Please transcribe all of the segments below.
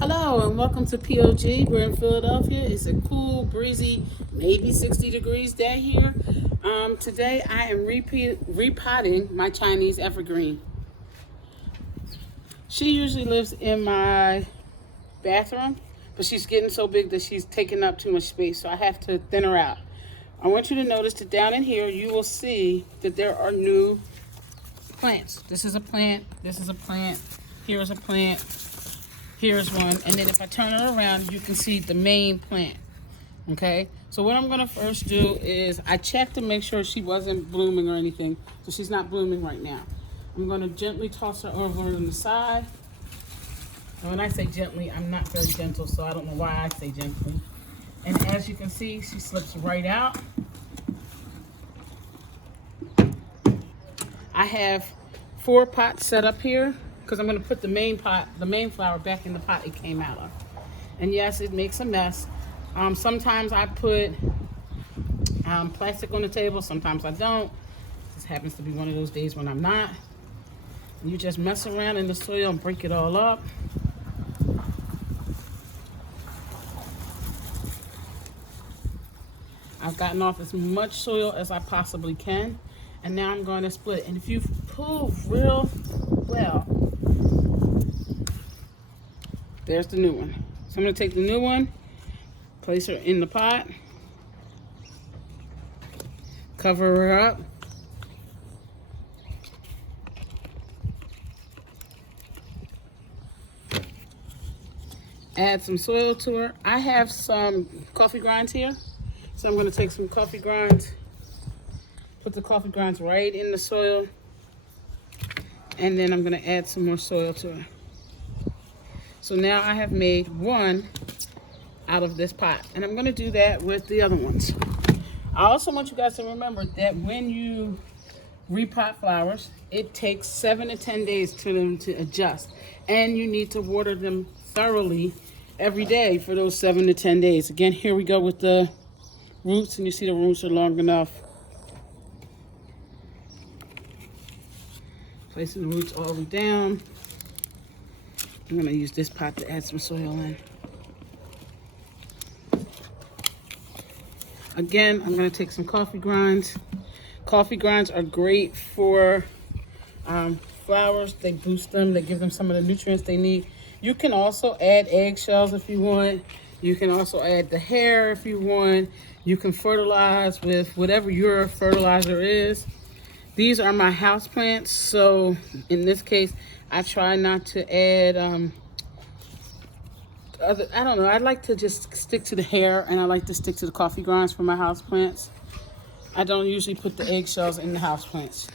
Hello and welcome to POG. We're in Philadelphia. It's a cool, breezy, maybe 60 degrees day here. Today I am repotting my Chinese evergreen. She usually lives in my bathroom, but she's getting so big that she's taking up too much space, so I have to thin her out. I want you to notice that down in here you will see that there are new plants. This is a plant, this is a plant, here's a plant. Here's one, and then if I turn her around, you can see the main plant, okay? So what I'm gonna first do is I check to make sure she wasn't blooming or anything, so she's not blooming right now. I'm gonna gently toss her over on the side. And when I say gently, I'm not very gentle, so I don't know why I say gently. And as you can see, she slips right out. I have 4 pots set up here, because I'm going to put the main flower back in the pot it came out of. And yes, it makes a mess. Sometimes I put plastic on the table, sometimes I don't. This happens to be one of those days when I'm not. And you just mess around in the soil and break it all up. I've gotten off as much soil as I possibly can. And now I'm going to split it. And if you pull real well, there's the new one. So I'm going to take the new one, place her in the pot, cover her up. Add some soil to her. I have some coffee grinds here. So I'm going to take some coffee grinds, put the coffee grinds right in the soil, and then I'm going to add some more soil to her. So now I have made one out of this pot, and I'm going to do that with the other ones. I also want you guys to remember that when you repot flowers, it takes 7 to 10 days for them to adjust, and you need to water them thoroughly every day for those 7 to 10 days. Again, here we go with the roots, and you see the roots are long enough. Placing the roots all the way down. I'm going to use this pot to add some soil in. Again, I'm going to take some coffee grinds. Coffee grinds are great for flowers. They boost them. They give them some of the nutrients they need. You can also add eggshells if you want. You can also add the hair if you want. You can fertilize with whatever your fertilizer is. These are my house plants, so in this case, I try not to add, I don't know, I like to just stick to the hair, and I like to stick to the coffee grinds for my house plants. I don't usually put the eggshells in the house plants.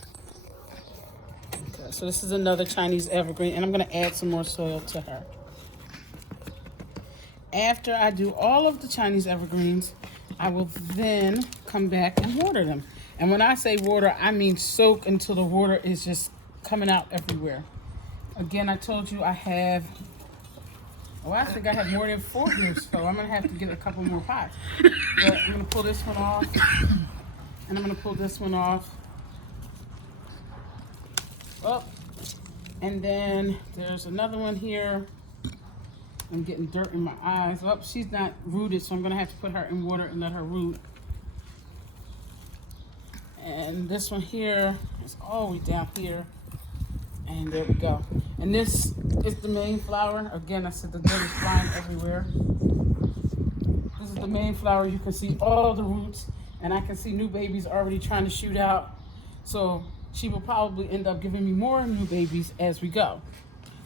Okay, so this is another Chinese evergreen, and I'm gonna add some more soil to her. After I do all of the Chinese evergreens, I will then come back and water them. And when I say water, I mean soak until the water is just coming out everywhere. Again, I told you I have, I think I have more than 4 here, so I'm gonna have to get a couple more pots. But I'm gonna pull this one off, and I'm gonna pull this one off. Oh, and then there's another one here. I'm getting dirt in my eyes. Oh, she's not rooted, so I'm gonna have to put her in water and let her root. And this one here is all the way down here. And there we go. And this is the main flower. Again, I said the dirt is flying everywhere. This is the main flower. You can see all the roots, and I can see new babies already trying to shoot out. So she will probably end up giving me more new babies as we go.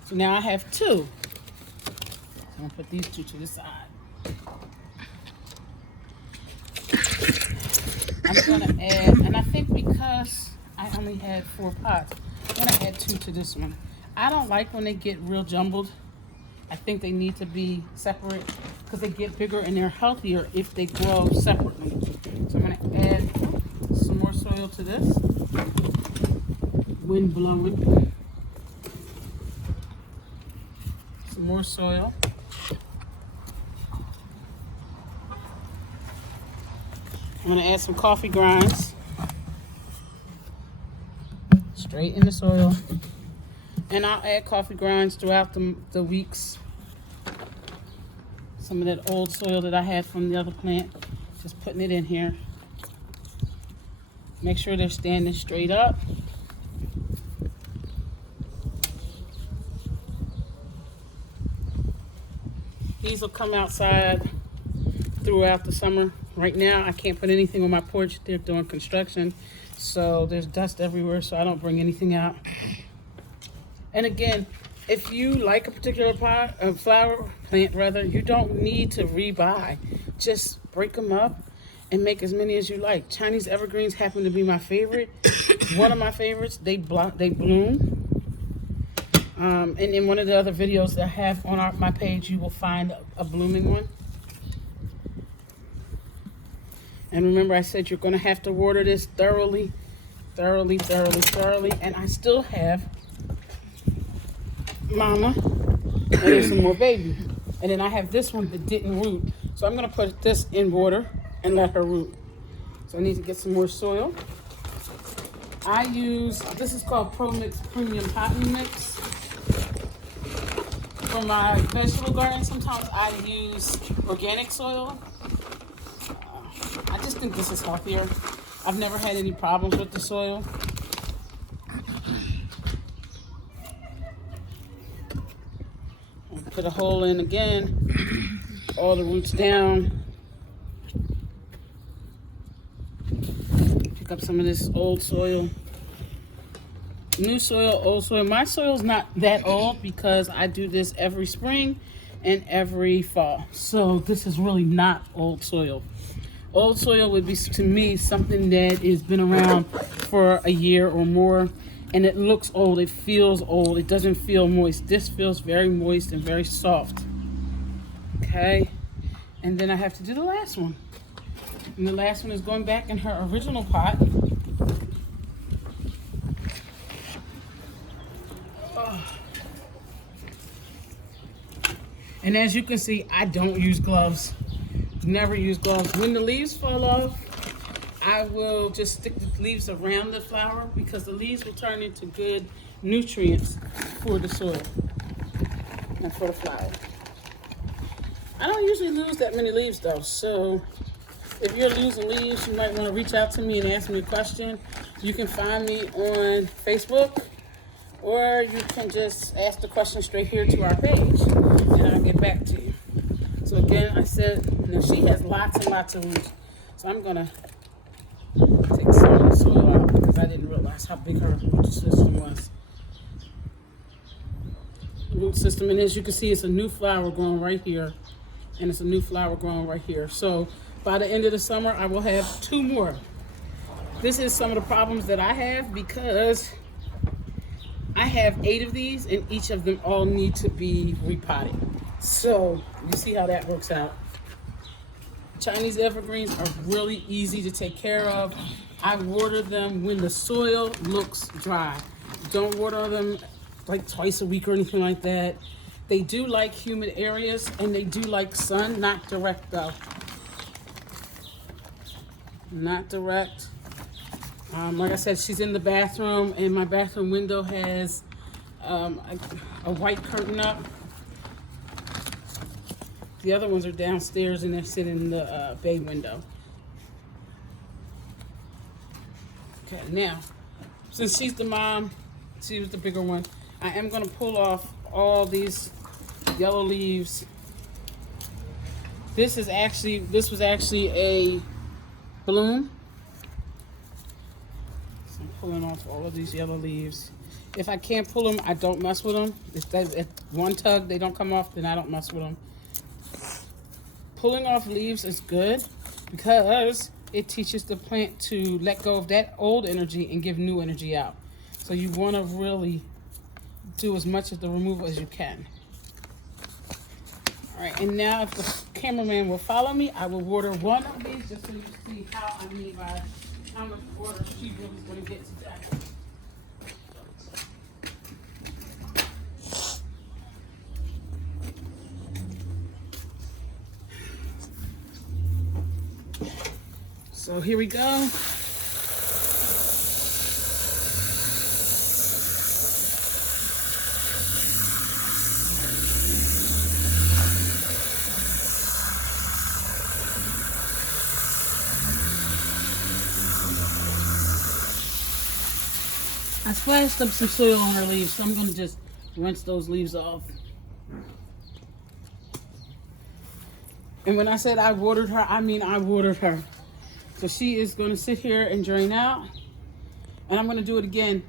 So now I have 2. So I'm gonna put these 2 to the side. I'm gonna add, and I think because I only had 4 pots, I'm gonna add 2 to this one. I don't like when they get real jumbled. I think they need to be separate because they get bigger and they're healthier if they grow separately. So I'm gonna add some more soil to this. Wind blowing. Some more soil. I'm gonna add some coffee grinds straight in the soil. And I'll add coffee grinds throughout the weeks Some of that old soil that I had from the other plant, just putting it in here. Make sure they're standing straight up. These will come outside throughout the summer. Right now, I can't put anything on my porch. They're doing construction, so there's dust everywhere, so I don't bring anything out. And again, if you like a particular flower plant, rather, you don't need to rebuy. Just break them up and make as many as you like. Chinese evergreens happen to be my favorite. One of my favorites. They bloom. And in one of the other videos that I have on my page, you will find a blooming one. And remember, I said you're going to have to water this thoroughly. And I still have mama and there's some more baby. And then I have this one that didn't root. So I'm going to put this in water and let her root. So I need to get some more soil. I use, this is called Pro Mix Premium Potting Mix. For my vegetable garden, sometimes I use organic soil. I just think this is healthier. I've never had any problems with the soil. I'll put a hole in again, all the roots down. Pick up some of this old soil. New soil, old soil. My soil's not that old because I do this every spring and every fall. So this is really not old soil. Old soil would be, to me, something that has been around for a year or more, and it looks old, it feels old, it doesn't feel moist. This feels very moist and very soft. Okay, and then I have to do the last one. And the last one is going back in her original pot. And as you can see, I don't use gloves. Never use gloves. When the leaves fall off, I will just stick the leaves around the flower because the leaves will turn into good nutrients for the soil and for the flower. I don't usually lose that many leaves though, so if you're losing leaves, you might want to reach out to me and ask me a question. You can find me on Facebook, or you can just ask the question straight here to our page and I'll get back to you. So again, I said, now she has lots and lots of roots. So I'm gonna take some of the soil out because I didn't realize how big her root system was. Root system, and as you can see, it's a new flower growing right here, and it's a new flower growing right here. So by the end of the summer, I will have 2 more. This is some of the problems that I have because I have 8 of these, and each of them all need to be repotted. So you see how that works out. Chinese evergreens are really easy to take care of. I water them when the soil looks dry. Don't water them like twice a week or anything like that. They do like humid areas and they do like sun, not direct though. Not direct. Like I said, she's in the bathroom and my bathroom window has a white curtain up. The other ones are downstairs and they're sitting in the bay window. Okay, now, since she's the mom, she was the bigger one, I am going to pull off all these yellow leaves. This was actually a bloom. So I'm pulling off all of these yellow leaves. If I can't pull them, I don't mess with them. If one tug, they don't come off, then I don't mess with them. Pulling off leaves is good because it teaches the plant to let go of that old energy and give new energy out. So you want to really do as much of the removal as you can. All right, and now if the cameraman will follow me, I will water one of these just so you can see how I mean by how much water she really is going to get today. So here we go. I splashed up some soil on her leaves, so I'm going to just rinse those leaves off. And when I said I watered her, I mean I watered her. So she is going to sit here and drain out. And I'm going to do it again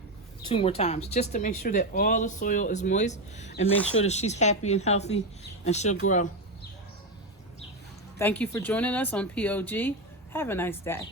2 more times just to make sure that all the soil is moist and make sure that she's happy and healthy and she'll grow. Thank you for joining us on POG. Have a nice day.